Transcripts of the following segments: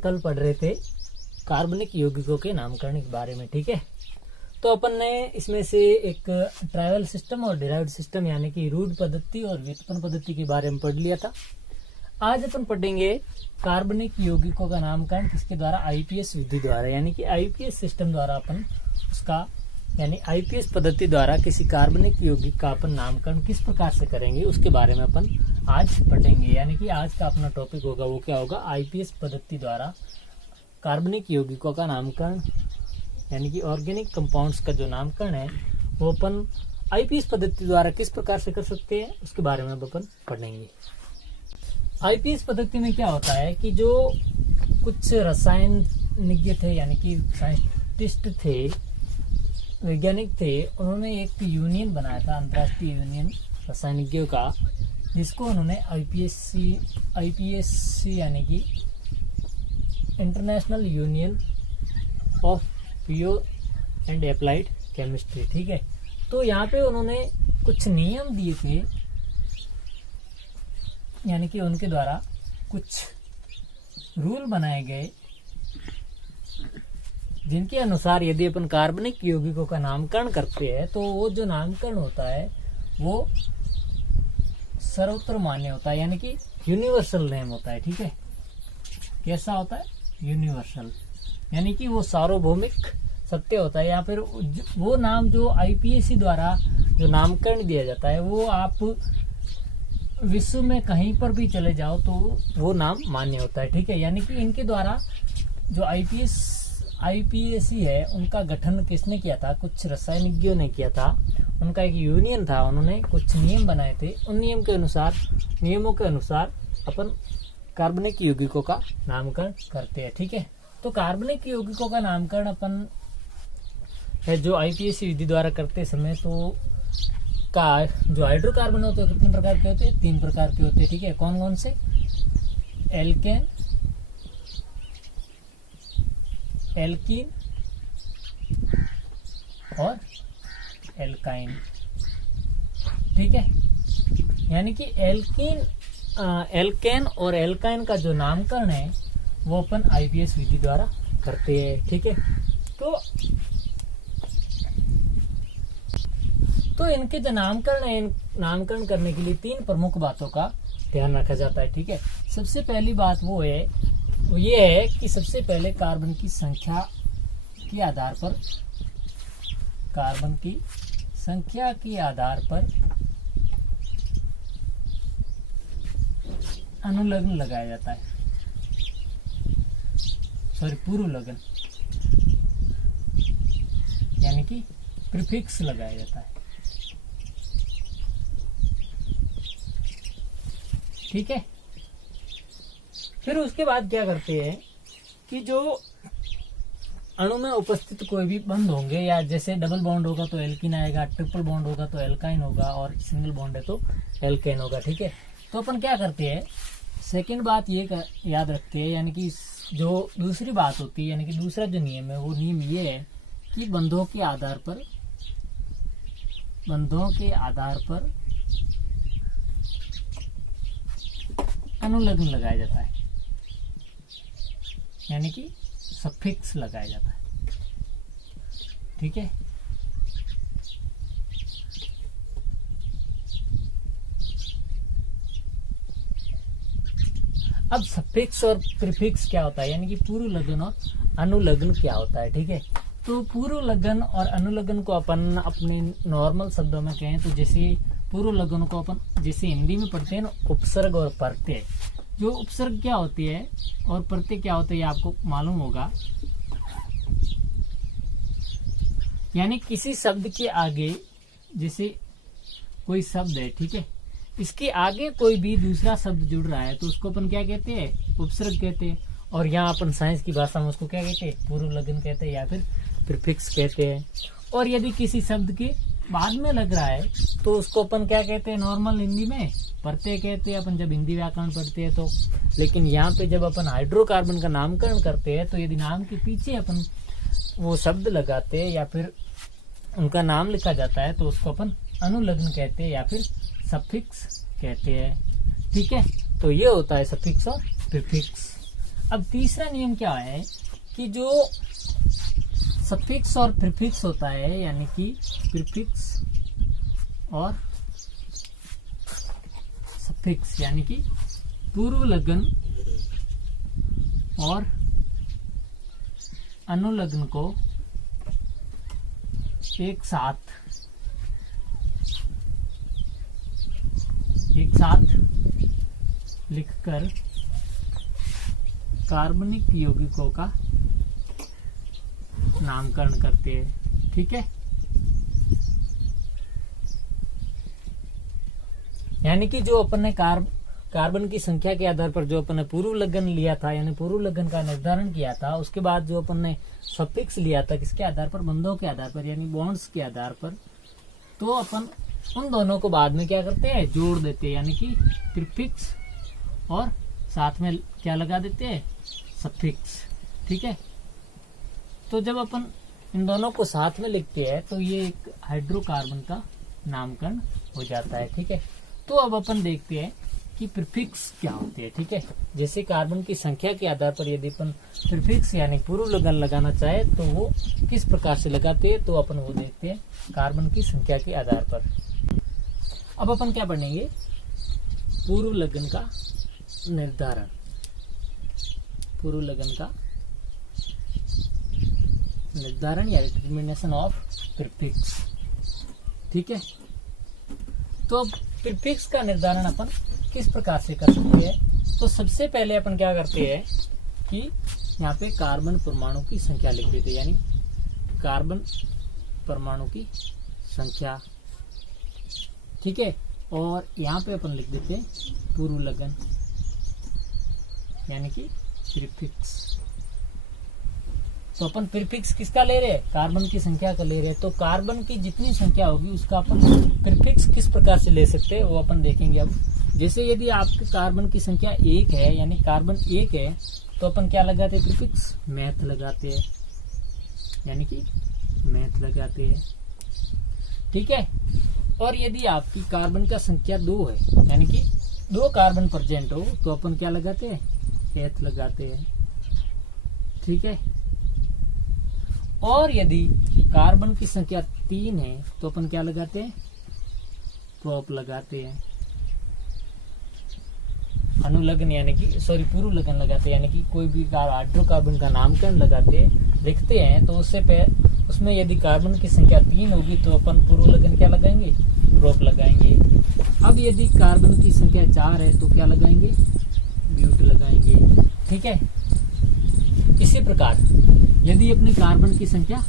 कल पढ़ रहे थे कार्बनिक यौगिकों के नामकरण के बारे में। ठीक है, तो अपन ने इसमें से एक ट्राइवल सिस्टम और डिराइव्ड सिस्टम यानी कि रूढ़ पद्धति और व्युत्पन्न पद्धति के बारे में पढ़ लिया था। आज अपन पढ़ेंगे कार्बनिक यौगिकों का नामकरण किसके द्वारा, आईपीएस विधि द्वारा, यानी कि आईपीएस सिस्टम द्वारा अपन उसका यानी आईपीएस पद्धति द्वारा किसी कार्बनिक यौगिक का अपन नामकरण किस प्रकार से करेंगे उसके बारे में अपन आज पढ़ेंगे। यानी कि आज का अपना टॉपिक होगा वो क्या होगा, आईपीएस पद्धति द्वारा कार्बनिक यौगिकों का नामकरण यानी कि ऑर्गेनिक कंपाउंड्स का जो नामकरण है वो अपन आईपीएस पद्धति द्वारा किस प्रकार से कर सकते हैं उसके बारे में अपन पढ़ेंगे। आईपीएस पद्धति में क्या होता है कि जो कुछ रसायनज्ञ थे यानी कि साइंटिस्ट थे, वैज्ञानिक थे, उन्होंने एक यूनियन बनाया था, अंतर्राष्ट्रीय यूनियन रसायनज्ञों का, जिसको उन्होंने आईपीएससी यानी कि international union of pure and applied chemistry. ठीक है, तो यहाँ पे उन्होंने कुछ नियम दिए थे, यानी कि उनके द्वारा कुछ रूल बनाए गए जिनके अनुसार यदि अपन कार्बनिक यौगिकों का नामकरण करते हैं तो वो जो नामकरण होता है वो सर्वत्र मान्य होता है, यानी कि यूनिवर्सल नेम होता है। ठीक है, कैसा होता है, यूनिवर्सल, यानी कि वो सार्वभौमिक सत्य होता है। या फिर वो नाम जो आईपीएससी द्वारा जो नामकरण दिया जाता है वो आप विश्व में कहीं पर भी चले जाओ तो वो नाम मान्य होता है। ठीक है, यानी कि इनके द्वारा जो आईपीएससी है उनका गठन किसने किया था, कुछ रसायनज्ञों ने किया था। उनका एक यूनियन था, उन्होंने कुछ नियम बनाए थे, उन नियमों के अनुसार अपन कार्बनिक यौगिकों का नामकरण करते हैं। ठीक है, तो कार्बनिक यौगिकों का नामकरण अपन है जो आईपीएससी विधि द्वारा करते समय तो जो हाइड्रोकार्बन होते हैं कितने प्रकार के होते हैं, 3 प्रकार के होते हैं। ठीक है, कौन कौन से, एल्केन, एल्कीन और एल्काइन। ठीक है, यानी कि एल्केन और एल्काइन का जो नामकरण है वो अपन आईपीएस विधि द्वारा करते हैं। ठीक है, तो इनके जो नामकरण है, नामकरण करने के लिए 3 प्रमुख बातों का ध्यान रखा जाता है। ठीक है, सबसे पहली बात वो ये है कि सबसे पहले कार्बन की संख्या के आधार पर अनुलग्न लगाया जाता है, पूर्व लगन यानी कि प्रीफिक्स लगाया जाता है। ठीक है, फिर उसके बाद क्या करते हैं कि जो अणु में उपस्थित कोई भी बंध होंगे, या जैसे डबल बॉन्ड होगा तो एल्कीन आएगा, ट्रिपल बॉन्ड होगा तो एल्काइन होगा, और सिंगल बॉन्ड है तो एल्केन होगा। ठीक है, तो अपन क्या करते हैं, सेकंड बात ये याद रखते हैं, यानी कि जो दूसरी बात होती है, यानी कि दूसरा जो नियम है वो नियम ये है कि बंधों के आधार पर अनुलग्न लगाया जाता है, यानी कि सफिक्स लगाया जाता है। ठीक है, अब सफिक्स और प्रीफिक्स क्या होता है, यानी कि पूर्व लगन और अनुलग्न क्या होता है। ठीक है, तो पूर्व लगन और अनुलग्न को अपन अपने नॉर्मल शब्दों में कहें तो जैसे पूर्व लगन को अपन जैसे हिंदी में पढ़ते हैं ना, उपसर्ग और प्रत्यय। जो उपसर्ग क्या होती है और प्रत्यय क्या होता है ये आपको मालूम होगा, यानी किसी शब्द के आगे, जैसे कोई शब्द है, ठीक है, इसके आगे कोई भी दूसरा शब्द जुड़ रहा है तो उसको अपन क्या कहते हैं, उपसर्ग कहते हैं। और यहाँ अपन साइंस की भाषा में उसको क्या कहते हैं, पूर्व लगन कहते हैं या फिर प्रीफिक्स कहते हैं। और यदि किसी शब्द के बाद में लग रहा है तो उसको अपन क्या कहते हैं, नॉर्मल हिंदी में प्रत्यय कहते हैं अपन जब हिंदी व्याकरण पढ़ते हैं तो। लेकिन यहाँ पे जब अपन हाइड्रोकार्बन का नामकरण करते हैं तो यदि नाम के पीछे अपन वो शब्द लगाते हैं या फिर उनका नाम लिखा जाता है तो उसको अपन अनुलग्न कहते हैं या फिर सफिक्स कहते हैं। ठीक है, तो ये होता है सफिक्स और प्रीफिक्स। अब तीसरा नियम क्या है कि जो सफिक्स और प्रीफिक्स होता है, यानी कि प्रीफिक्स और सफिक्स यानी कि पूर्व लग्न और अनुलग्न को एक साथ लिखकर कार्बनिक यौगिकों का नामकरण करते हैं। ठीक है, यानी कि जो अपन ने कार्बन की संख्या के आधार पर जो अपन ने पूर्व लग्न लिया था, यानी पूर्व लग्न का निर्धारण किया था, उसके बाद जो अपन ने सफिक्स लिया था किसके आधार पर, बंधों के आधार पर यानी बॉन्ड्स के आधार पर, तो अपन उन दोनों को बाद में क्या करते हैं, जोड़ देते हैं, यानी कि प्रीफिक्स और साथ में क्या लगा देते हैं, सफिक्स। ठीक है, तो जब अपन इन दोनों को साथ में लिखते हैं तो ये एक हाइड्रोकार्बन का नामकरण हो जाता है। ठीक है, तो अब अपन देखते हैं कि प्रीफिक्स क्या होते हैं। ठीक है, जैसे कार्बन की संख्या के आधार पर यदि अपन प्रीफिक्स यानी पूर्व लग्न लगाना चाहे तो वो किस प्रकार से लगाते हैं, तो अपन वो देखते हैं कार्बन की संख्या के आधार पर। अब अपन क्या पढ़ेंगे, पूर्व लग्न का निर्धारण, पूर्व लग्न का निर्धारण या डिटर्मिनेशन ऑफ प्रीफिक्स। ठीक है, तो अब प्रीफिक्स का निर्धारण अपन किस प्रकार से कर सकते हैं, तो सबसे पहले अपन क्या करते हैं कि यहाँ पे कार्बन परमाणु की संख्या लिख देते हैं, यानी कार्बन परमाणु की संख्या। ठीक है, और यहाँ पे अपन लिख देते हैं पूर्व लग्न यानी कि प्रीफिक्स। तो अपन प्रीफिक्स किसका ले रहे हैं, कार्बन की संख्या का ले रहे हैं, तो कार्बन की जितनी संख्या होगी उसका अपन प्रीफिक्स किस प्रकार से ले सकते हैं वो अपन देखेंगे। अब जैसे यदि आपके कार्बन की संख्या 1 है, यानी कार्बन 1 है, तो अपन क्या लगाते हैं, प्रीफिक्स मैथ लगाते हैं, यानी कि मैथ लगाते हैं। ठीक है, और यदि आपकी कार्बन का संख्या 2 है, यानी कि 2 कार्बन प्रेजेंट हो, तो अपन क्या लगाते हैं, एथ लगाते हैं। ठीक है, और यदि कार्बन की संख्या 3 है तो अपन क्या लगाते हैं, प्रोप लगाते हैं। अनुलग्न यानी कि पूर्व लग्न लगाते हैं, यानी कि कोई भी हाइड्रोकार्बन का नामकरण लगाते लिखते हैं तो उसमें यदि कार्बन की संख्या 3 होगी तो अपन पूर्व लग्न क्या लगाएंगे, प्रोप लगाएंगे। अब यदि कार्बन की संख्या 4 है तो क्या लगाएंगे, ब्यूट लगाएंगे। ठीक है, इसी प्रकार यदि अपनी कार्बन की संख्या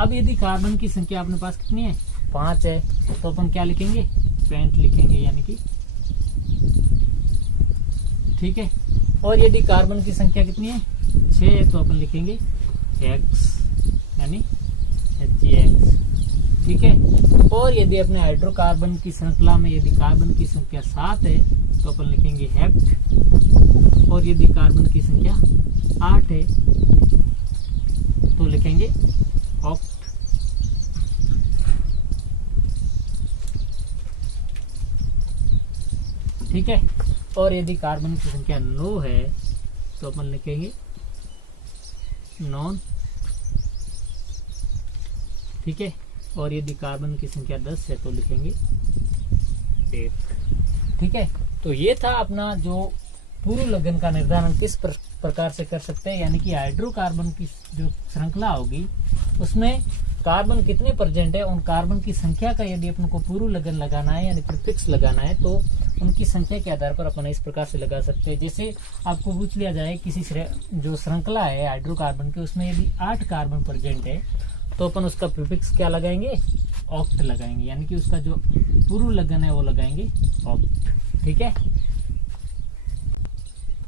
अब यदि कार्बन की संख्या अपने पास कितनी है, 5 है, तो अपन क्या लिखेंगे, पेंट लिखेंगे, यानी कि। ठीक है, और यदि कार्बन की संख्या कितनी है, 6 है, तो अपन लिखेंगे एक्स यानी HgX। ठीक है, और यदि अपने हाइड्रोकार्बन की श्रृंखला में यदि कार्बन की संख्या 7 है तो अपन लिखेंगे हेप्ट, और यदि कार्बन की संख्या 8 है तो लिखेंगे ऑक्ट। ठीक है, और यदि कार्बन की संख्या 9 है तो अपन लिखेंगे नॉन। ठीक है, और यदि कार्बन की संख्या 10 है तो लिखेंगे डेक। ठीक है, तो ये था अपना जो पूर्व लग्न का निर्धारण किस प्रकार से कर सकते हैं, यानी कि हाइड्रोकार्बन की जो श्रृंखला होगी उसमें कार्बन कितने प्रेजेंट है, उन कार्बन की संख्या का यदि अपन को पूर्व लग्न लगाना है यानी प्रीफिक्स लगाना है तो उनकी संख्या के आधार पर अपन इस प्रकार से लगा सकते हैं। जैसे आपको पूछ लिया जाए किसी जो श्रृंखला है हाइड्रोकार्बन की, उसमें यदि 8 कार्बन प्रेजेंट है तो अपन उसका प्रीफिक्स क्या लगाएंगे, ऑक्ट लगाएंगे, यानी कि उसका जो पूर्व लग्न है वो लगाएंगे ऑक्ट। ठीक है,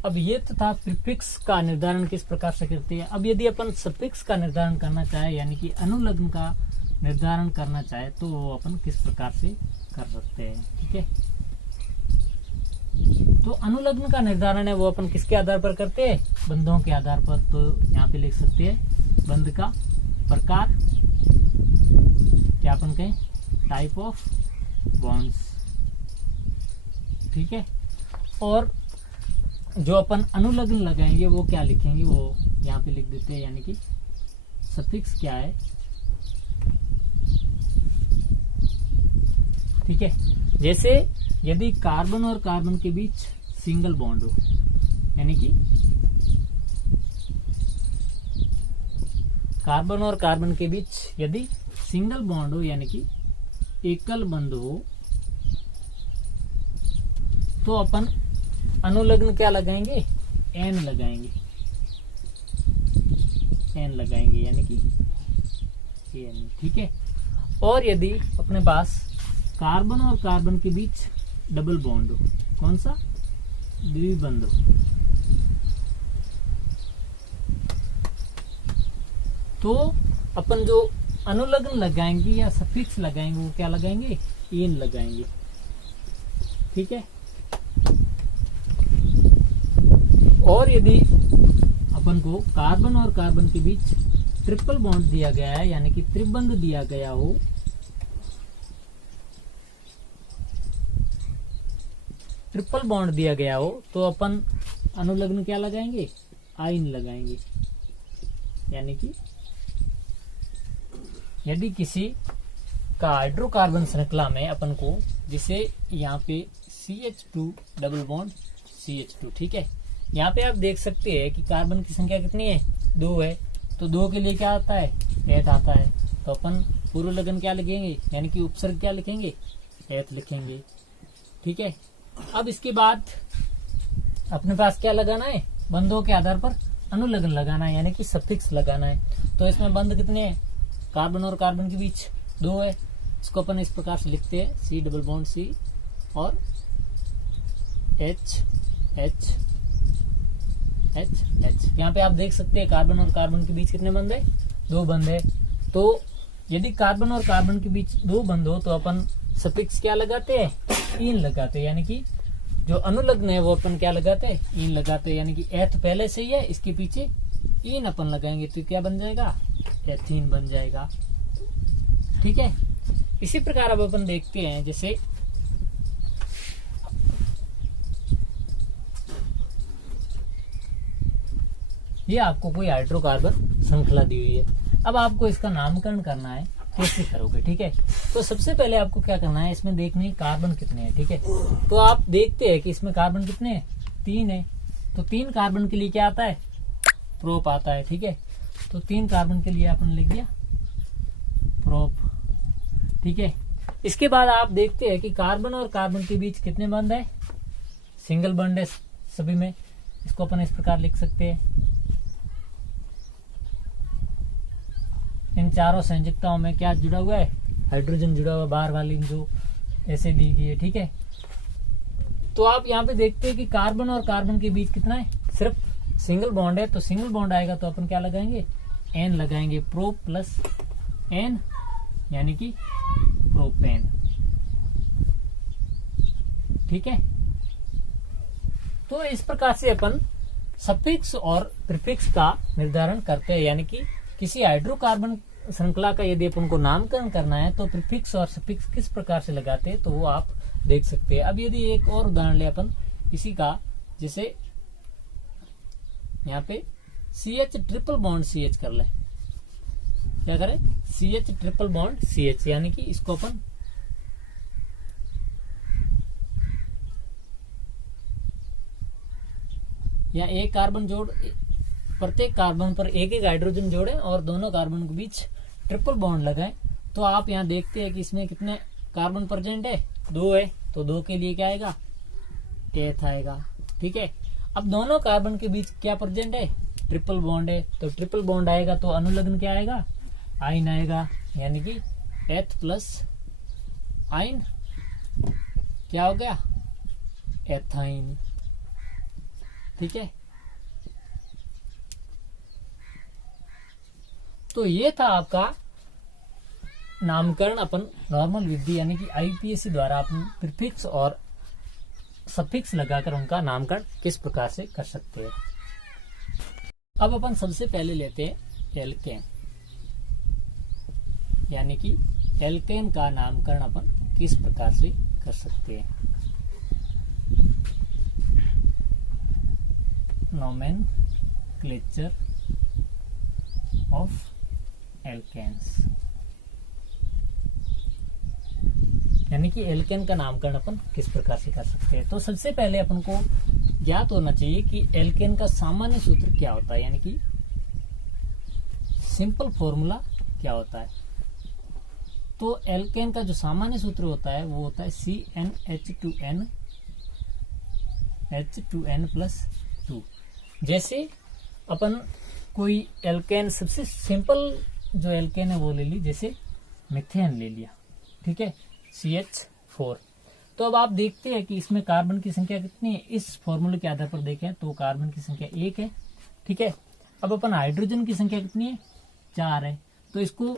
अब ये तो था प्रीफिक्स का निर्धारण किस प्रकार से करते हैं। अब यदि अपन सफिक्स का निर्धारण करना चाहे यानी कि अनुलग्न का निर्धारण करना चाहे तो वो अपन किस प्रकार से कर सकते हैं। ठीक है, तो अनुलग्न का निर्धारण है वो अपन किसके आधार पर करते हैं, बंधों के आधार पर। तो यहाँ पे लिख सकते हैं बंध का प्रकार, क्या अपन कहें, टाइप ऑफ बॉन्ड्स। ठीक है। और जो अपन अनुलग्न लगाएंगे वो क्या लिखेंगे, वो यहाँ पे लिख देते हैं, यानी कि सफिक्स क्या है, ठीक है। जैसे यदि कार्बन और कार्बन के बीच सिंगल बॉन्ड हो, यानी कि कार्बन और कार्बन के बीच यदि सिंगल बॉन्ड हो, यानी कि एकल बंध हो, तो अपन अनुलग्न क्या लगाएंगे, एन लगाएंगे, एन लगाएंगे, यानी कि एन, ठीक है। और यदि अपने पास कार्बन और कार्बन के बीच डबल बॉन्ड हो, कौन सा, द्विबंध हो, तो अपन जो अनुलग्न लगाएंगे या सफिक्स लगाएंगे वो क्या लगाएंगे, एन लगाएंगे, ठीक है। और यदि अपन को कार्बन और कार्बन के बीच ट्रिपल बॉन्ड दिया गया है, यानी कि त्रिबंध दिया गया हो, ट्रिपल बॉन्ड दिया गया हो, तो अपन अनुलग्न क्या लगाएंगे, आइन लगाएंगे, यानी कि यदि किसी का हाइड्रोकार्बन श्रृंखला में अपन को, जिसे यहाँ पे CH2 डबल बॉन्ड CH2, ठीक है। यहाँ पे आप देख सकते हैं कि कार्बन की संख्या कितनी है, 2 है, तो 2 के लिए क्या आता है, एथ आता है, तो अपन पूर्व लगन क्या लिखेंगे, यानी कि उपसर्ग क्या लिखेंगे, एथ लिखेंगे, ठीक है। अब इसके बाद अपने पास क्या लगाना है, बंधों के आधार पर अनुलग्न लगाना है, यानी कि सफिक्स लगाना है। तो इसमें बंध कितने हैं, कार्बन और कार्बन के बीच 2 है, इसको अपन इस प्रकार से लिखते हैं, C डबल बॉन्ड C और H H H H। यहाँ पे आप देख सकते हैं कार्बन और कार्बन के बीच कितने बंध है, 2 बंध है। तो यदि कार्बन और कार्बन के बीच 2 बंध हो तो अपन सफिक्स क्या लगाते हैं, इन लगाते हैं, यानी कि जो अनुलग्न है वो अपन क्या लगाते हैं, इन लगाते हैं, यानी कि एथ पहले से ही है, इसके पीछे इन अपन लगाएंगे तो क्या बन जाएगा, एथीन बन जाएगा, ठीक है। इसी प्रकार अब अपन देखते हैं, जैसे ये आपको कोई हाइड्रोकार्बन श्रृंखला दी हुई है। अब आपको इसका नामकरण करना है, कैसे करोगे, ठीक है। तो सबसे पहले आपको क्या करना है, इसमें देखने कार्बन कितने हैं, ठीक है। तो आप देखते हैं कि इसमें कार्बन कितने हैं, 3 है, तो 3 कार्बन के लिए क्या आता है, प्रोप आता है, ठीक है। तो 3 कार्बन के लिए अपन लिख दिया प्रोप, ठीक है। इसके बाद आप देखते हैं कि कार्बन और कार्बन के बीच कितने बंध है, सिंगल बंध है सभी में, इसको अपन इस प्रकार लिख सकते हैं। इन चारों संयोजकताओं में क्या जुड़ा हुआ है, हाइड्रोजन जुड़ा हुआ, बाहर वाली जो ऐसे दी गई है, ठीक है। तो आप यहाँ पे देखते हैं कि कार्बन और कार्बन के बीच कितना है, सिर्फ सिंगल बॉन्ड है, तो सिंगल बॉन्ड आएगा तो अपन क्या लगाएंगे, एन लगाएंगे, प्रोप प्लस एन, यानी कि प्रोपेन, ठीक है। तो इस प्रकार से अपन सफिक्स और प्रीफिक्स का निर्धारण करते हैं, यानी कि किसी हाइड्रोकार्बन श्रृंखला का यदि अपन को नामकरण करना है तो प्रीफिक्स और सफिक्स किस प्रकार से लगाते हैं तो वो आप देख सकते हैं। अब यदि एक और उदाहरण ले अपन इसी का, जैसे यहाँ पे CH ट्रिपल बॉन्ड CH कर ले, क्या करें, CH ट्रिपल बॉन्ड CH, यानी कि इसको अपन या एक कार्बन जोड़, प्रत्येक कार्बन पर एक एक हाइड्रोजन जोड़ें और दोनों कार्बन के बीच ट्रिपल बॉन्ड लगाएं। तो आप यहाँ देखते हैं कि इसमें कितने कार्बन प्रेजेंट है, 2 है, तो 2 के लिए क्या आएगा, एथ आएगा, ठीक है। अब दोनों कार्बन के बीच क्या प्रेजेंट है, ट्रिपल बॉन्ड है, तो ट्रिपल बॉन्ड आएगा तो अनुलग्न क्या आएगा, आइन आएगा, यानी कि एथ प्लस आइन क्या हो गया, एथाइन, ठीक है। तो ये था आपका नामकरण अपन नॉर्मल विधि, यानी कि IUPAC द्वारा अपन प्रीफिक्स और सफिक्स लगाकर उनका नामकरण किस प्रकार से कर सकते हैं। अब अपन सबसे पहले लेते हैं एल्केन, यानी कि एल्केन का नामकरण अपन किस प्रकार से कर सकते हैं। नोमेनक्लेचर ऑफ एल्केन्स, यानी कि एल्केन का नामकरण अपन किस प्रकार से कर सकते हैं। तो सबसे पहले अपन को ज्ञात होना चाहिए कि एल्केन का सामान्य सूत्र क्या होता है, यानी कि सिंपल फॉर्मूला क्या होता है। तो एल्केन का जो सामान्य सूत्र होता है वो होता है CnH2n H2n+2। जैसे अपन कोई एल्केन, सबसे सिंपल जो एल्केन है वो ले ली, जैसे मिथेन ले लिया, ठीक है, CH4। तो अब आप देखते हैं कि इसमें कार्बन की संख्या कितनी है। इस फॉर्मूले के आधार पर देखें तो कार्बन की संख्या 1 है, ठीक है। अब अपन हाइड्रोजन की संख्या कितनी है, 4 है। तो इसको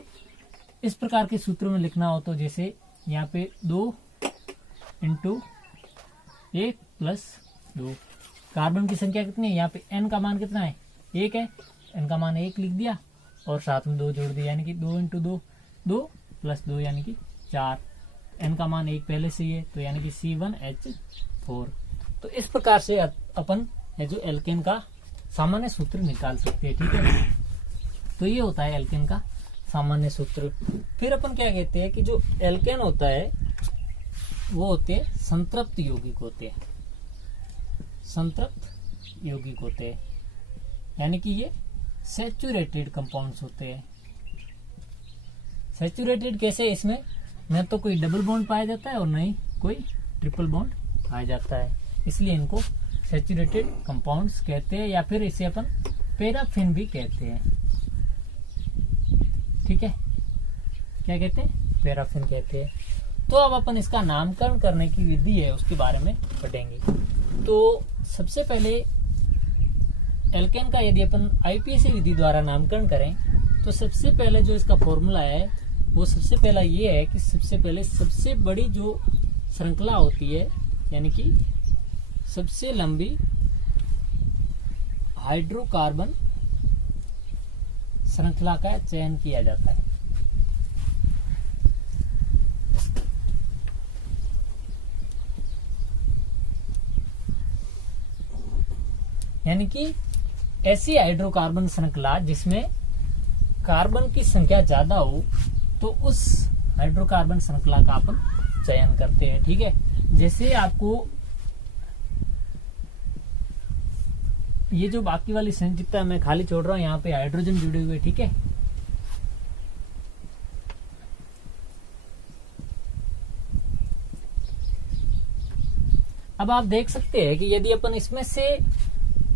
इस प्रकार के सूत्रों में लिखना हो तो जैसे यहाँ पे 2 × 1 + 2। कार्बन की संख्या कितनी है, यहाँ पे n का मान कितना है, 1 है, n का मान 1 लिख दिया और साथ में 2 जोड़ दिया, यानी कि 2 × 2 2 + 2 यानी कि 4। n का मान 1 पहले से ही है, तो यानी कि C1H4। तो इस प्रकार से अपन जो एल्केन का सामान्य सूत्र निकाल सकते हैं, ठीक है। तो ये होता है एल्केन का सामान्य सूत्र। फिर अपन क्या कहते हैं कि जो एल्केन होता है वो होते हैं संतृप्त यौगिक होते हैं, संतृप्त यौगिक होते हैं, यानी कि ये सैचुरेटेड कंपाउंड्स होते हैं। सैचुरेटेड कैसे, इसमें न तो कोई डबल बॉन्ड पाया जाता है और न ही कोई ट्रिपल बॉन्ड पाया जाता है, इसलिए इनको सैचुरेटेड कंपाउंड्स कहते हैं, या फिर इसे अपन पैराफिन भी कहते हैं, ठीक है। क्या कहते हैं, पैराफिन कहते हैं। तो अब अपन इसका नामकरण करने की विधि है उसके बारे में पढ़ेंगे। तो सबसे पहले एल्केन का यदि अपन IPAC विधि द्वारा नामकरण करें तो सबसे पहले जो इसका फॉर्मूला है वो सबसे पहला ये है कि सबसे पहले सबसे बड़ी जो श्रृंखला होती है, यानी कि सबसे लंबी हाइड्रोकार्बन श्रृंखला का चयन किया जाता है। यानी कि ऐसी हाइड्रोकार्बन श्रृंखला जिसमें कार्बन की संख्या ज्यादा हो, तो उस हाइड्रोकार्बन श्रृंखला का अपन चयन करते हैं, ठीक है। जैसे आपको ये जो बाकी वाली संचिता मैं खाली छोड़ रहा हूं, यहाँ पे हाइड्रोजन जुड़े हुए, ठीक है। अब आप देख सकते हैं कि यदि अपन इसमें से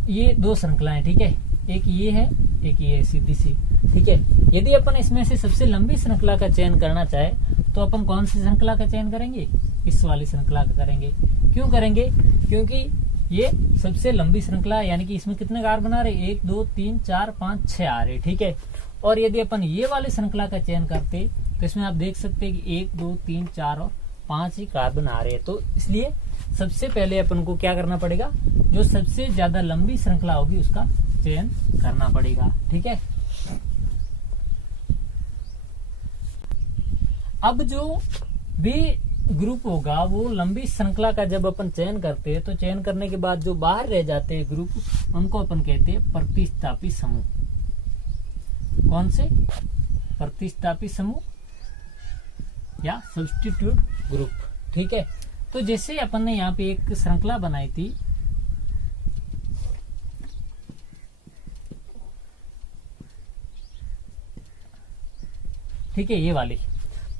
ये 2 श्रृंखलाएं, ठीक है, एक ये है एक ये सीधी सी, ठीक है। यदि अपन इसमें से सबसे लंबी श्रृंखला का चयन करना चाहे तो अपन कौन सी श्रृंखला का चयन करेंगे, इस वाली श्रृंखला का करेंगे। क्यों करेंगे, क्योंकि ये सबसे लंबी श्रृंखला, यानी कि इसमें कितने कार्बन आ रहे, 1 2 3 4 5 6 आ रहे, ठीक है। और यदि अपन ये वाली श्रृंखला का चयन करते तो इसमें आप देख सकते हैं कि 1 2 3 4 और 5 ही कार्बन आ रहे हैं। तो इसलिए सबसे पहले अपन को क्या करना पड़ेगा, जो सबसे ज्यादा लंबी श्रृंखला होगी उसका चयन करना पड़ेगा, ठीक है। अब जो भी ग्रुप होगा वो लंबी श्रृंखला का जब अपन चयन करते हैं तो चयन करने के बाद जो बाहर रह जाते हैं ग्रुप, उनको अपन कहते हैं प्रतिस्थापी समूह। कौन से, प्रतिस्थापी समूह या सब्स्टिट्यूट ग्रुप, ठीक है। तो जैसे अपन ने यहाँ पे एक श्रृंखला बनाई थी, ठीक है, ये वाली,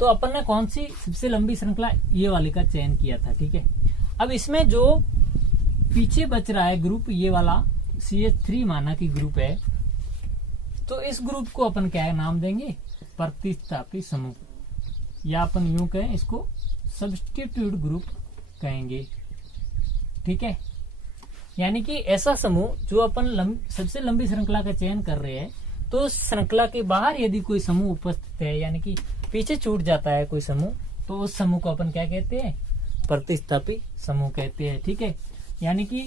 तो अपन ने कौन सी सबसे लंबी श्रृंखला, ये वाली का चयन किया था, ठीक है। अब इसमें जो पीछे बच रहा है ग्रुप, ये वाला CH3 माना कि ग्रुप है, तो इस ग्रुप को अपन क्या नाम देंगे, प्रतिस्थापी समूह, या अपन यूं कहें इसको सब्स्टिट्यूट ग्रुप कहेंगे, ठीक है। यानी कि ऐसा समूह जो अपन सबसे लंबी श्रृंखला का चयन कर रहे हैं, तो श्रृंखला के बाहर यदि कोई समूह उपस्थित है, यानी कि पीछे छूट जाता है कोई समूह, तो उस समूह को अपन क्या कहते हैं, प्रतिस्थापी समूह कहते हैं, ठीक है। यानी कि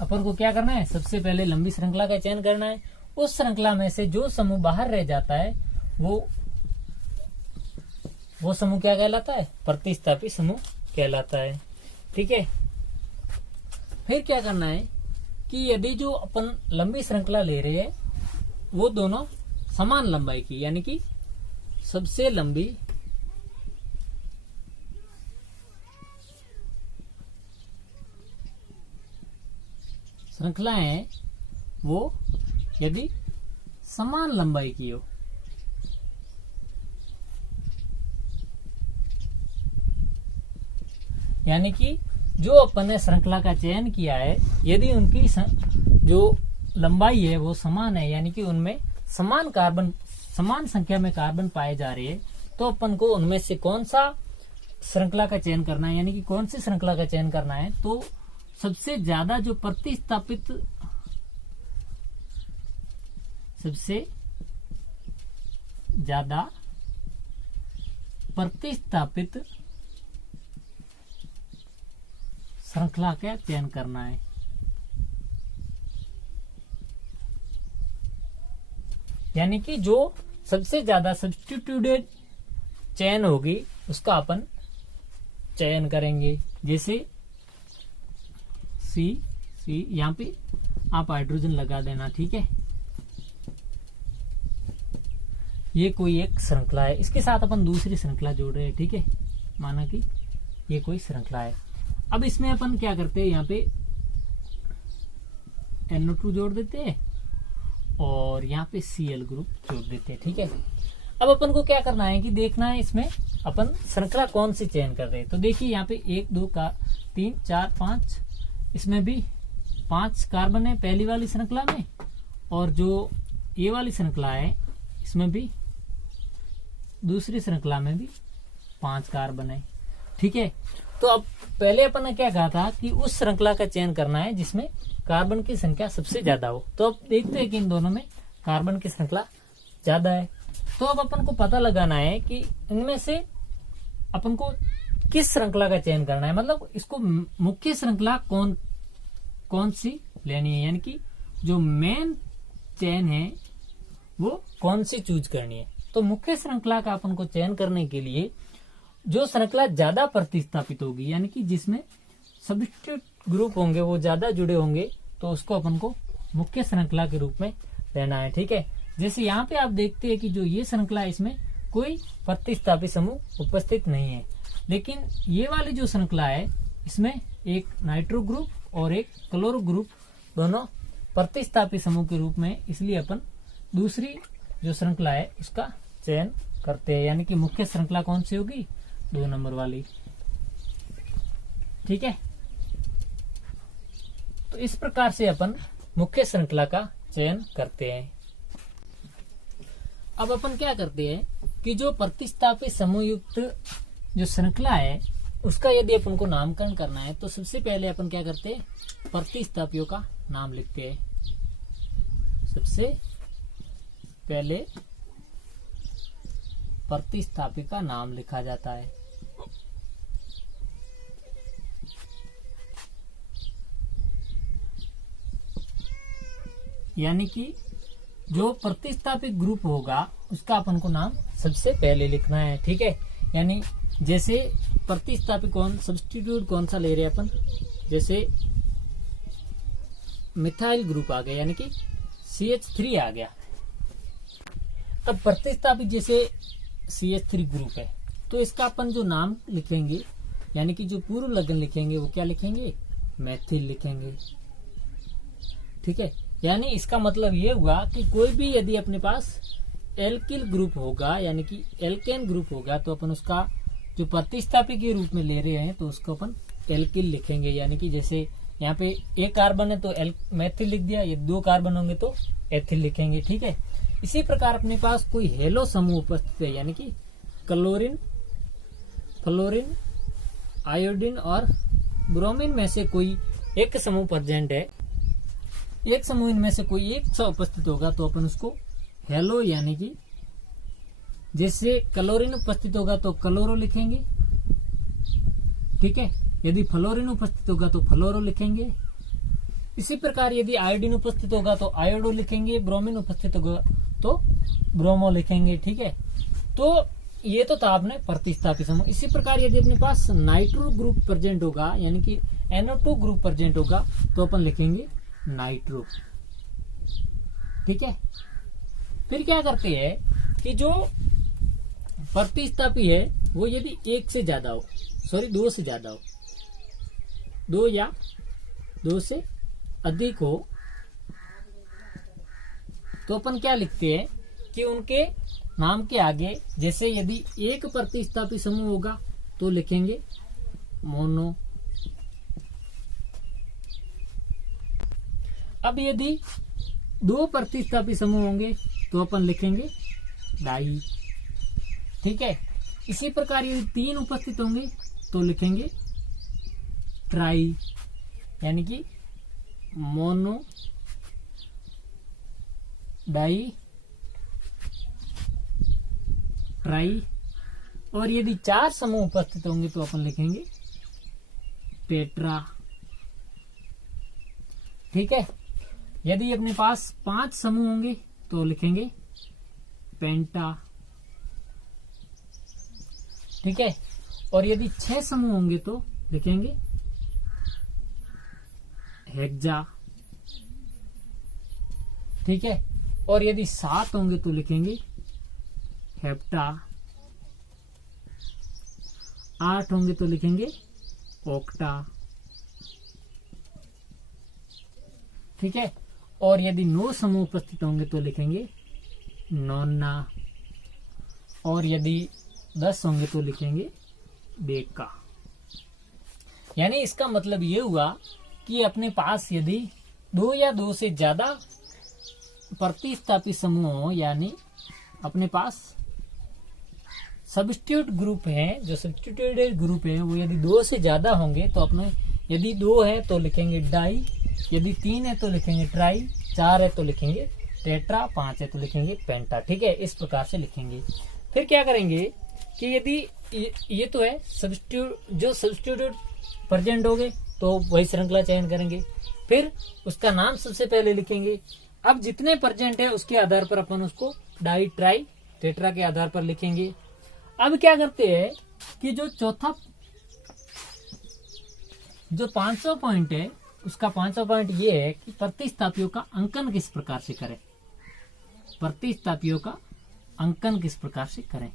अपन को क्या करना है, सबसे पहले लंबी श्रृंखला का चयन करना है, उस श्रृंखला में से जो समूह बाहर रह जाता है वो समूह क्या कहलाता है, प्रतिस्थापी समूह कहलाता है, ठीक है। फिर क्या करना है कि यदि जो अपन लंबी श्रृंखला ले रहे हैं वो दोनों समान लंबाई की, यानी कि सबसे लंबी श्रृंखलाएं हैं वो यदि समान लंबाई की हो, यानी कि जो अपन ने श्रृंखला का चयन किया है यदि उनकी जो लंबाई है वो समान है, यानी कि उनमें समान संख्या में कार्बन पाए जा रहे हैं, तो अपन को उनमें से कौन सा श्रृंखला का चयन करना है, यानी कि कौन सी श्रृंखला का चयन करना है। तो सबसे ज्यादा जो प्रतिस्थापित श्रृंखला का चयन करना है। यानी कि जो सबसे ज्यादा सब्स्टिट्यूटेड चयन होगी उसका अपन चयन करेंगे। जैसे सी यहाँ पे आप हाइड्रोजन लगा देना, ठीक है। ये कोई एक श्रृंखला है, इसके साथ अपन दूसरी श्रृंखला जोड़ रहे हैं, ठीक है। माना कि ये कोई श्रृंखला है। अब इसमें अपन क्या करते हैं, यहाँ पे NO2 जोड़ देते हैं और यहाँ पे Cl ग्रुप जोड़ देते हैं, ठीक है। अब अपन को क्या करना है कि देखना है इसमें अपन श्रृंखला कौन सी चयन कर रहे हैं। तो देखिए यहाँ पे 1 2 3 4 5, इसमें भी 5 कार्बन है पहली वाली श्रृंखला में, और जो ये वाली श्रृंखला है इसमें भी दूसरी श्रृंखला में भी 5 कार्बन है, ठीक है। तो अब पहले अपन ने क्या कहा था कि उस श्रृंखला का चयन करना है जिसमें कार्बन की संख्या सबसे ज्यादा हो। तो अब देखते हैं कि इन दोनों में कार्बन की श्रृंखला ज्यादा है। तो अब अपन को पता लगाना है कि इनमें से अपन को किस श्रृंखला का चयन करना है, मतलब इसको मुख्य श्रृंखला कौन सी लेनी है, यानी कि जो मेन चयन है वो कौन सी चूज करनी है। तो मुख्य श्रृंखला का अपन को चयन करने के लिए जो श्रृंखला ज्यादा प्रतिस्थापित होगी, यानी कि जिसमें सब्स्टिट्यूट ग्रुप होंगे वो ज्यादा जुड़े होंगे, तो उसको अपन को मुख्य श्रृंखला के रूप में लेना है, ठीक है। जैसे यहाँ पे आप देखते हैं कि जो ये श्रृंखला है इसमें कोई प्रतिस्थापित समूह उपस्थित नहीं है, लेकिन ये वाली जो श्रृंखला है इसमें एक नाइट्रो ग्रुप और एक क्लोरो ग्रुप दोनों प्रतिस्थापित समूह के रूप में, इसलिए अपन दूसरी जो श्रृंखला है उसका चयन करते हैं, यानी कि मुख्य श्रृंखला कौन सी होगी, 2 नंबर वाली, ठीक है। तो इस प्रकार से अपन मुख्य श्रृंखला का चयन करते हैं। अब अपन क्या करते हैं कि जो प्रतिस्थापित समूह युक्त जो श्रृंखला है उसका यदि अपन को नामकरण करना है, तो सबसे पहले अपन क्या करते हैं, प्रतिस्थापियों का नाम लिखते हैं। सबसे पहले प्रतिस्थापी का नाम लिखा जाता है। यानी कि जो प्रतिस्थापित ग्रुप होगा उसका अपन को नाम सबसे पहले लिखना है, ठीक है। यानी जैसे प्रतिस्थापित सब्स्टिट्यूट कौन सा ले रहे हैं अपन, जैसे मिथाइल ग्रुप आ गया, यानी कि CH3 आ गया। अब प्रतिस्थापित जैसे CH3 ग्रुप है तो इसका अपन जो नाम लिखेंगे, यानी कि जो पूर्व लग्न लिखेंगे वो क्या लिखेंगे, मैथिल लिखेंगे, ठीक है। यानी इसका मतलब ये हुआ कि कोई भी यदि अपने पास एल्किल ग्रुप होगा, यानी कि एल्केन ग्रुप होगा, तो अपन उसका जो प्रतिस्थापी के रूप में ले रहे हैं तो उसको अपन एल्किल लिखेंगे। यानी कि जैसे यहाँ पे एक कार्बन है तो मैथिल लिख दिया, ये 2 कार्बन होंगे तो एथिल लिखेंगे, ठीक है। इसी प्रकार अपने पास कोई हेलो समूह उपस्थित है, यानी कि क्लोरीन, आयोडीन और ब्रोमीन में से कोई एक समूह प्रेजेंट है, एक समूह इनमें से कोई एक सा उपस्थित होगा तो अपन उसको हेलो, यानी कि जैसे क्लोरीन उपस्थित होगा तो क्लोरो लिखेंगे, ठीक है। यदि फ्लोरीन उपस्थित होगा तो फ्लोरो लिखेंगे। इसी प्रकार यदि आयोडीन उपस्थित होगा तो आयोडो लिखेंगे, ब्रोमीन उपस्थित होगा तो ब्रोमो लिखेंगे, ठीक है। तो ये तो था आपने प्रतिस्थापित समूह। इसी प्रकार यदि अपने पास नाइट्रो ग्रुप प्रेजेंट होगा, यानी कि NO2 ग्रुप प्रेजेंट होगा तो अपन लिखेंगे नाइट्रो। ठीक है, फिर क्या करते हैं कि जो प्रतिस्थापी है वो यदि एक से ज्यादा हो, सॉरी 2 से ज्यादा हो, 2 या 2 से अधिक हो, तो अपन क्या लिखते हैं कि उनके नाम के आगे, जैसे यदि एक प्रतिस्थापी समूह होगा तो लिखेंगे मोनो। अब यदि 2 प्रतिस्थापी समूह होंगे तो अपन लिखेंगे डाई। ठीक है, इसी प्रकार यदि 3 उपस्थित होंगे तो लिखेंगे ट्राई, यानी कि मोनो डाई ट्राई। और यदि 4 समूह उपस्थित होंगे तो अपन लिखेंगे टेट्रा। ठीक है, यदि अपने पास 5 समूह होंगे तो लिखेंगे पेंटा। ठीक है, और यदि 6 समूह होंगे तो लिखेंगे हेक्सा। ठीक है, और यदि 7 होंगे तो लिखेंगे हेप्टा। 8 होंगे तो लिखेंगे ओक्टा। ठीक है, और यदि 9 समूह उपस्थित होंगे तो लिखेंगे नोना। और यदि 10 होंगे तो लिखेंगे डेका। यानी इसका मतलब ये हुआ कि अपने पास यदि 2 या 2 से ज्यादा प्रतिस्थापी समूह हो, यानी अपने पास सब्स्टिट्यूट ग्रुप है, जो सब्स्टिट्यूटेड ग्रुप है वो यदि 2 से ज्यादा होंगे तो अपने, यदि 2 है तो लिखेंगे डाई, यदि 3 है तो लिखेंगे ट्राई, 4 है तो लिखेंगे टेट्रा, 5 है तो लिखेंगे पेंटा। ठीक है, इस प्रकार से लिखेंगे। फिर क्या करेंगे कि यदि ये तो है सब्स्टिट्यूट, जो सब्स्टिट्यूट प्रेजेंट हो गए तो वही श्रृंखला चयन करेंगे, फिर उसका नाम सबसे पहले लिखेंगे। अब जितने प्रेजेंट है उसके आधार पर अपन उसको डाई ट्राई टेट्रा के आधार पर लिखेंगे। अब क्या करते हैं कि जो चौथा, जो 500 पॉइंट है, उसका 500 पॉइंट ये है कि प्रतिस्थापियों का अंकन किस प्रकार से करें। प्रतिस्थापियों का अंकन किस प्रकार से करें,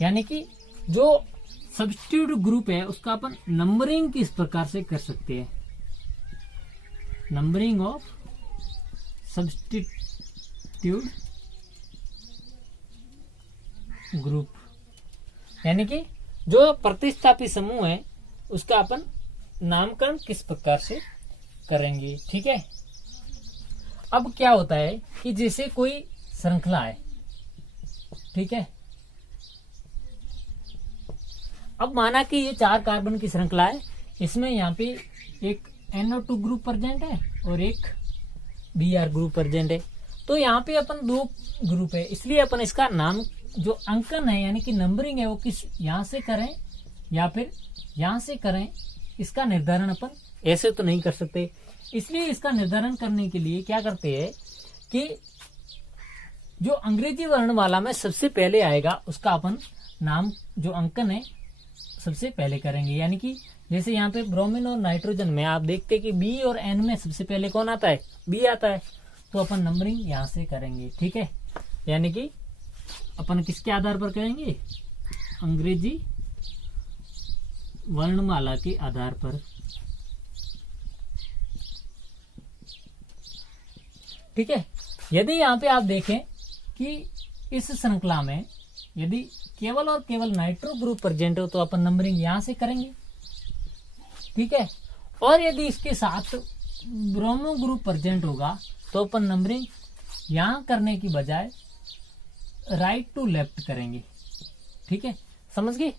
यानी कि जो सब्स्टिट्यूट ग्रुप है उसका अपन नंबरिंग किस प्रकार से कर सकते हैं। नंबरिंग ऑफ सब्स्टिट्यूट ग्रुप, यानी कि जो प्रतिस्थापी समूह है उसका अपन नामकरण किस प्रकार से करेंगे। ठीक है, अब क्या होता है कि जैसे कोई श्रृंखला है, ठीक है, अब माना कि ये 4 कार्बन की श्रृंखला है, इसमें यहाँ पे एक NO2 ग्रुप प्रेजेंट है और एक Br ग्रुप प्रेजेंट है, तो यहाँ पे अपन 2 ग्रुप है, इसलिए अपन इसका नाम, जो अंकन है यानी कि नंबरिंग है, वो किस यहाँ से करें या फिर यहाँ से करें, इसका निर्धारण अपन ऐसे तो नहीं कर सकते। इसलिए इसका निर्धारण करने के लिए क्या करते हैं कि जो अंग्रेजी वर्णमाला में सबसे पहले आएगा उसका अपन नाम, जो अंकन है, सबसे पहले करेंगे। यानी कि जैसे यहाँ पे ब्रोमीन और नाइट्रोजन में आप देखते हैं कि बी और एन में सबसे पहले कौन आता है, बी आता है, तो अपन नंबरिंग यहाँ से करेंगे। ठीक है, यानी कि अपन किसके आधार पर करेंगे, अंग्रेजी वर्णमाला के आधार पर। ठीक है, यदि यहाँ पे आप देखें कि इस श्रृंखला में यदि केवल और केवल नाइट्रो ग्रुप प्रेजेंट हो तो अपन नंबरिंग यहां से करेंगे। ठीक है, और यदि इसके साथ ब्रोमो ग्रुप प्रेजेंट होगा तो अपन नंबरिंग यहां करने की बजाय राइट टू लेफ्ट करेंगे। ठीक है, समझ गए।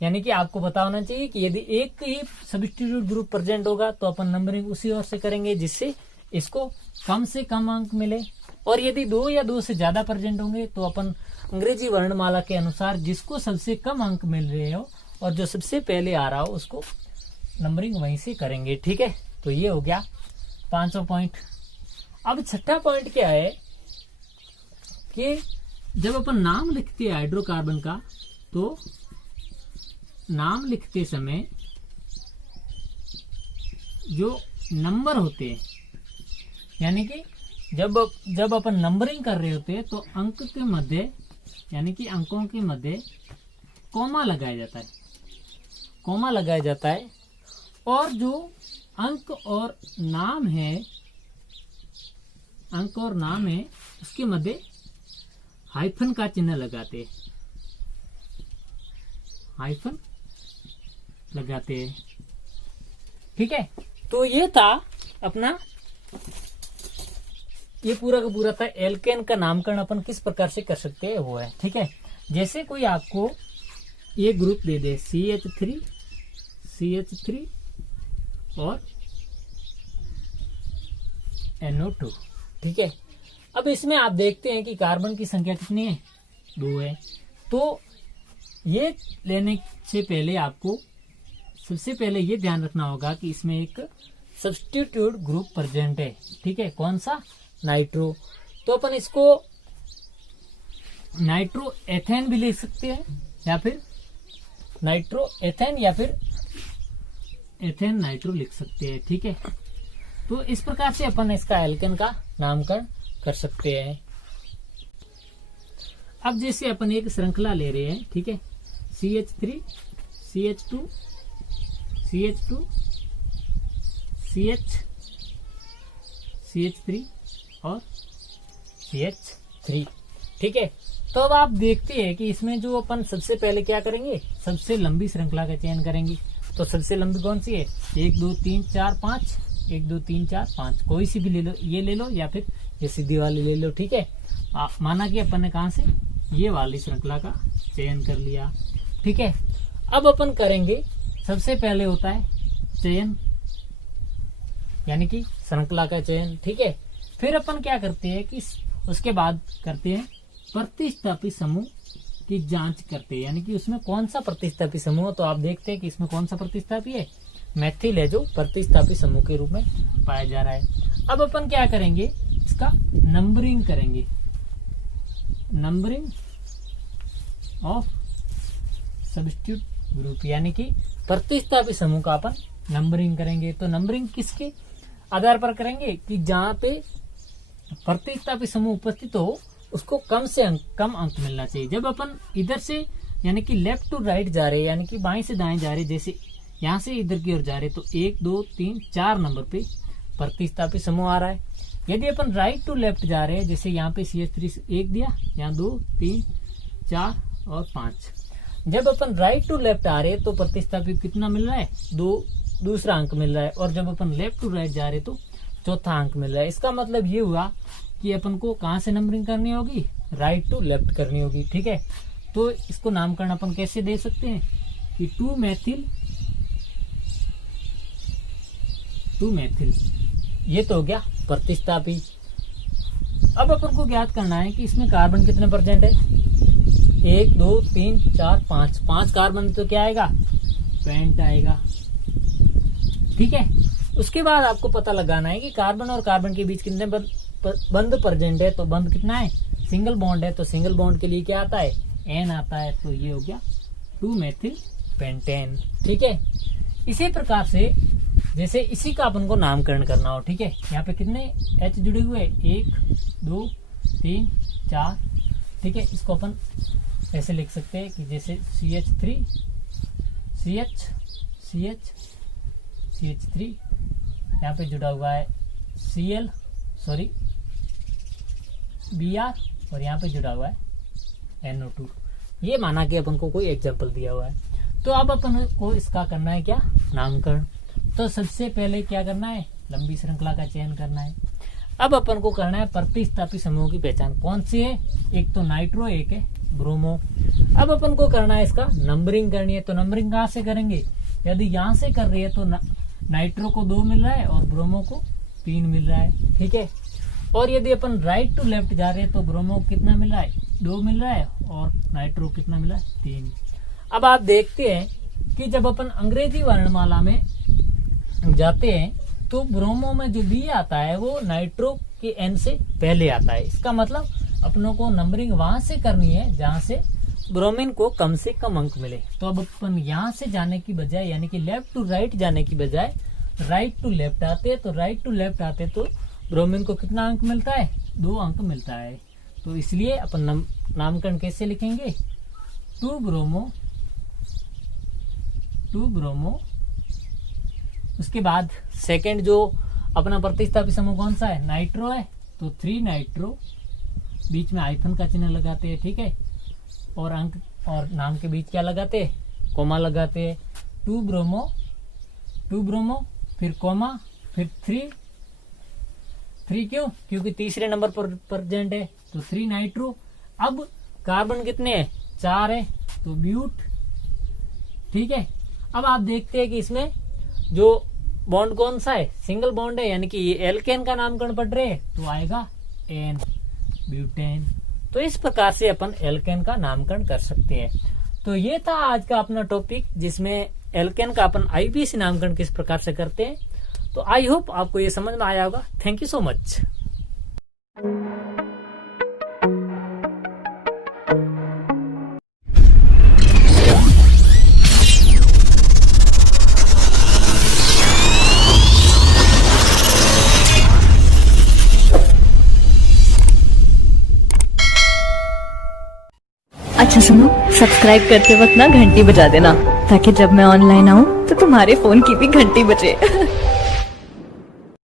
यानी कि आपको पता होना चाहिए कि यदि एक ही सब्स्टिट्यूट ग्रुप प्रेजेंट होगा तो अपन नंबरिंग उसी ओर से करेंगे जिससे इसको कम से कम अंक मिले, और यदि 2 या 2 से ज्यादा प्रेजेंट होंगे तो अपन अंग्रेजी वर्णमाला के अनुसार जिसको सबसे कम अंक मिल रहे हो और जो सबसे पहले आ रहा हो उसको नंबरिंग वहीं से करेंगे। ठीक है, तो ये हो गया 500 पॉइंट। अब छठा पॉइंट क्या है कि जब अपन नाम लिखते हैं हाइड्रोकार्बन का, तो नाम लिखते समय जो नंबर होते हैं, यानी कि जब अपन नंबरिंग कर रहे होते हैं तो अंक के मध्य, यानी कि अंकों के मध्य कॉमा लगाया जाता है, कॉमा लगाया जाता है। और जो अंक और नाम है, अंक और नाम है, उसके मध्य हाइफन का चिन्ह लगाते हैं, हाइफन लगाते हैं। ठीक है, तो ये था अपना, ये पूरा का पूरा था एल्केन का नामकरण अपन किस प्रकार से कर सकते हैं वो है। ठीक है, जैसे कोई आपको ये ग्रुप दे दे CH3 और NO2। ठीक है, अब इसमें आप देखते हैं कि कार्बन की संख्या कितनी है, 2 है। तो ये लेने से पहले आपको सबसे पहले ये ध्यान रखना होगा कि इसमें एक सब्स्टिट्यूट ग्रुप प्रेजेंट है। ठीक है, कौन सा, नाइट्रो। तो अपन इसको नाइट्रो एथेन भी लिख सकते हैं, या फिर नाइट्रो एथेन, या फिर एथेन नाइट्रो लिख सकते हैं। ठीक है, तो इस प्रकार से अपन इसका एल्केन का नामकरण कर सकते हैं। अब जैसे अपन एक श्रृंखला ले रहे हैं, ठीक है, CH3 CH2 CH2 CH3 और CH3। ठीक है, तो अब आप देखते हैं कि इसमें जो अपन सबसे पहले क्या करेंगे, सबसे लंबी श्रृंखला का चयन करेंगे। तो सबसे लंबी कौन सी है, 1 2 3 4 5, 1 2 3 4 5, कोई सी भी ले लो, ये ले लो या फिर ये सीधी वाली ले लो। ठीक है, माना कि अपन ने कहा से ये वाली श्रृंखला का चयन कर लिया। ठीक है, अब अपन करेंगे, सबसे पहले होता है चयन, यानी कि श्रृंखला का चयन। ठीक है, फिर अपन क्या करते हैं कि उसके बाद करते हैं प्रतिस्थापी समूह की जांच करते हैं, यानी कि उसमें कौन सा प्रतिस्थापी समूह है। तो आप देखते हैं कि इसमें कौन सा प्रतिस्थापी है, मैथिल है, जो प्रतिस्थापी समूह के रूप में पाया जा रहा है। अब अपन क्या करेंगे, इसका नंबरिंग करेंगे, नंबरिंग ऑफ सब्स्टिट्यूट ग्रुप, यानी कि प्रतिस्थापी समूह का अपन नंबरिंग करेंगे। तो नंबरिंग किसके आधार पर करेंगे कि जहां पे प्रतिस्थापी समूह उपस्थित हो उसको कम से कम अंक मिलना चाहिए। जब अपन इधर से यानी कि लेफ्ट टू राइट जा रहे हैं, यानी कि बाएं से दाएं जा रहे हैं, जैसे यहाँ से इधर की ओर जा रहे हैं, तो 1 2 3 4 नंबर पे प्रतिस्थापी समूह आ रहा है। यदि अपन राइट टू लेफ्ट जा रहे हैं, जैसे यहाँ पे CH3 1 दिया, यहाँ 2 3 4 और 5, जब अपन राइट टू लेफ्ट आ रहे हैं तो प्रतिस्थापी कितना मिल रहा है, 2 दूसरा अंक मिल रहा है। और जब अपन लेफ्ट टू राइट जा रहे हैं तो चौथा अंक मिल रहा है। इसका मतलब ये हुआ कि अपन को कहाँ से नंबरिंग करनी होगी, राइट टू लेफ्ट करनी होगी। ठीक है, तो इसको नामकरण अपन कैसे दे सकते हैं कि 2 मेथिल, ये तो हो गया प्रतिस्थापी। अब अपन को ज्ञात करना है कि इसमें कार्बन कितने परसेंट है, 1 2 3 4 5 कार्बन, तो क्या आएगा, पेंट आएगा। ठीक है, उसके बाद आपको पता लगाना है कि कार्बन और कार्बन के बीच कितने बंध प्रेजेंट है। तो बंध कितना है, सिंगल बॉन्ड है, तो सिंगल बॉन्ड के लिए क्या आता है, N आता है। तो ये हो गया 2 मेथिल पेंटेन। ठीक है, इसी प्रकार से जैसे इसी का अपन को नामकरण करना हो। ठीक है, यहाँ पे कितने H जुड़े हुए, 1 2 3 4। ठीक है, इसको अपन ऐसे लिख सकते हैं कि जैसे CH3 CH3 यहाँ पे जुड़ा हुआ है Br, और यहाँ पे जुड़ा हुआ है NO2। ये माना कि अपन को कोई एग्जाम्पल दिया हुआ है। तो अब अपन को इसका करना है क्या, नामकरण। तो सबसे पहले क्या करना है, लंबी श्रृंखला का चयन करना है। अब अपन को करना है प्रतिस्थापी समूह की पहचान, कौन सी है, एक तो नाइट्रो, एक है ब्रोमो। अब अपन को करना है इसका नंबरिंग करनी है। तो नंबरिंग कहाँ से करेंगे, यदि यहाँ से कर रही है तो नाइट्रो को 2 मिल रहा है और ब्रोमो को 3 मिल रहा है। ठीक है, और यदि अपन राइट टू लेफ्ट जा रहे हैं तो ब्रोमो कितना मिल रहा है, 2 मिल रहा है, और नाइट्रो कितना मिल रहा है, 3। अब आप देखते हैं कि जब अपन अंग्रेजी वर्णमाला में जाते हैं तो ब्रोमो में जो बी आता है वो नाइट्रो के N से पहले आता है। इसका मतलब अपनों को नंबरिंग वहां से करनी है जहां से ब्रोमीन को कम से कम अंक मिले। तो अब अपन यहाँ से जाने की बजाय, यानी कि लेफ्ट टू राइट जाने की बजाय राइट टू लेफ्ट आते हैं, तो राइट टू लेफ्ट आते तो ब्रोमीन को कितना अंक मिलता है? 2 अंक मिलता है। तो इसलिए अपन नामकरण कैसे लिखेंगे? 2 ब्रोमो। उसके बाद सेकंड जो अपना प्रतिस्थापी समूह कौन सा है? नाइट्रो है, तो 3 नाइट्रो, बीच में हाइफन का चिन्ह लगाते हैं, ठीक है। और अंक और नाम के बीच क्या लगाते हैं? कोमा लगाते हैं। 2 ब्रोमो, फिर कोमा, फिर 3 क्यों? क्योंकि तीसरे नंबर पर प्रेजेंट है, तो 3 नाइट्रो। अब कार्बन कितने हैं? 4 है, तो ब्यूट, ठीक है। अब आप देखते हैं कि इसमें जो बॉन्ड कौन सा है? सिंगल बॉन्ड है, यानी कि ये एल्केन का नामकरण पढ़ रहे हैं, तो आएगा एन, ब्यूटेन। तो इस प्रकार से अपन एल्केन का नामकरण कर सकते हैं। तो ये था आज का अपना टॉपिक, जिसमें एल्केन का अपन आईपीसी नामकरण किस प्रकार से करते हैं। तो आई होप आपको ये समझ में आया होगा। Thank you so much. अच्छा सुनो, सब्सक्राइब करते वक्त ना घंटी बजा देना, ताकि जब मैं ऑनलाइन आऊँ तो तुम्हारे फोन की भी घंटी बजे।